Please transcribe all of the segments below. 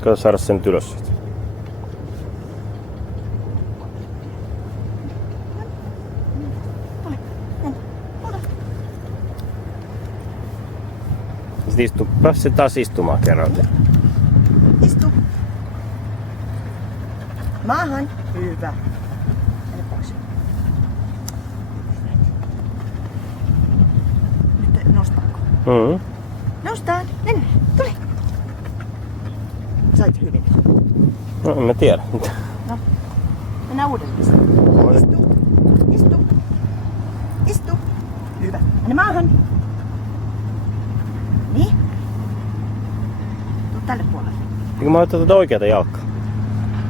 Kato saada sen nyt ylös siitä. Sitten pääsi taas istumaan kerran. Istu. Maahan. Hyvä. Mene pois. Nyt nostaako? Nostaan. Mennä. Tule. Sait hyvin. No en mä tiedä. No. Mennään uudelleen. Istu. Istu. Istu. Hyvä. Mene maahan. Niin. Tuu tälle puolelle. Eikö mä otan tätä oikeata jalkaa?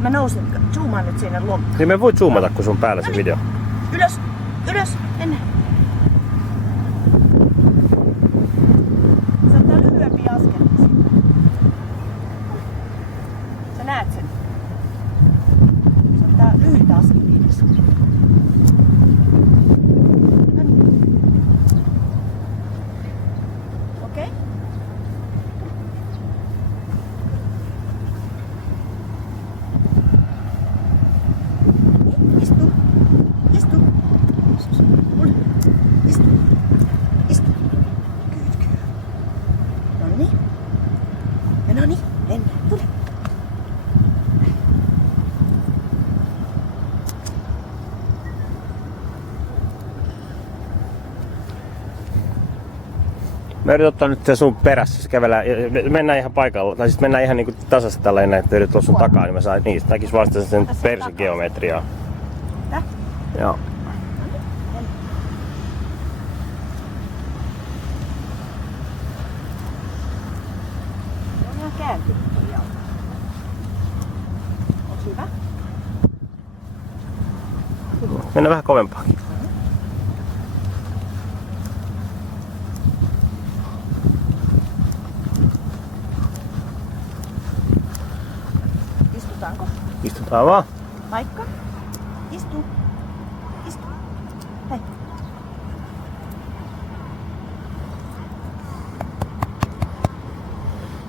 Mä nousin. Zoomaan nyt siinä lonkkaan. Niin me voit zoomata, kun sun päällä se video. Ylös. Ylös. Mennä. Se ottaa lyhyempi askel. Sä näet sen. Se ottaa lyhyitä askelia. No niin. Okei. Istu. Istu. Ule. Istu. Istu. Good girl. Nonni. Ja nonni. Mennään. Tule. Mä yritän ottaa nyt sen sun perässä, kävellään, mennään ihan paikalla, tai siis mennään ihan niinku tasaisesti tälleen näin, että yrität olla sun takaa, niin mä saan niistä, näkis vasta sen persigeometriaa. Tää? Joo. On ihan kääntynyt tuo jalka. Onks hyvä? Mennään vähän kovempaa. Istutaanko? Istutaan vaan. Paikka. Istu. Istu. Hei.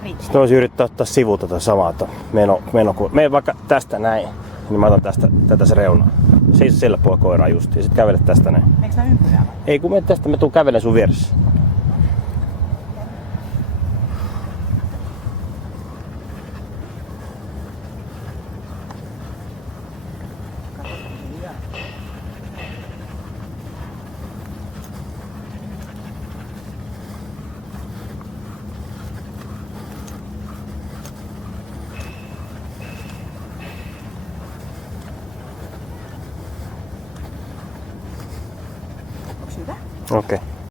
Riittää. Sitten voisin yrittää ottaa sivulta tätä samaa mene vaikka tästä näin, niin mä otan tätä se reunaa. Seiso sillä puolella koiraa just ja sit kävele tästä näin. Meneekö mä ympyrää vai? Ei kun me tästä mä tuun kävelen sun vieressä. Onks hyvä? Okei.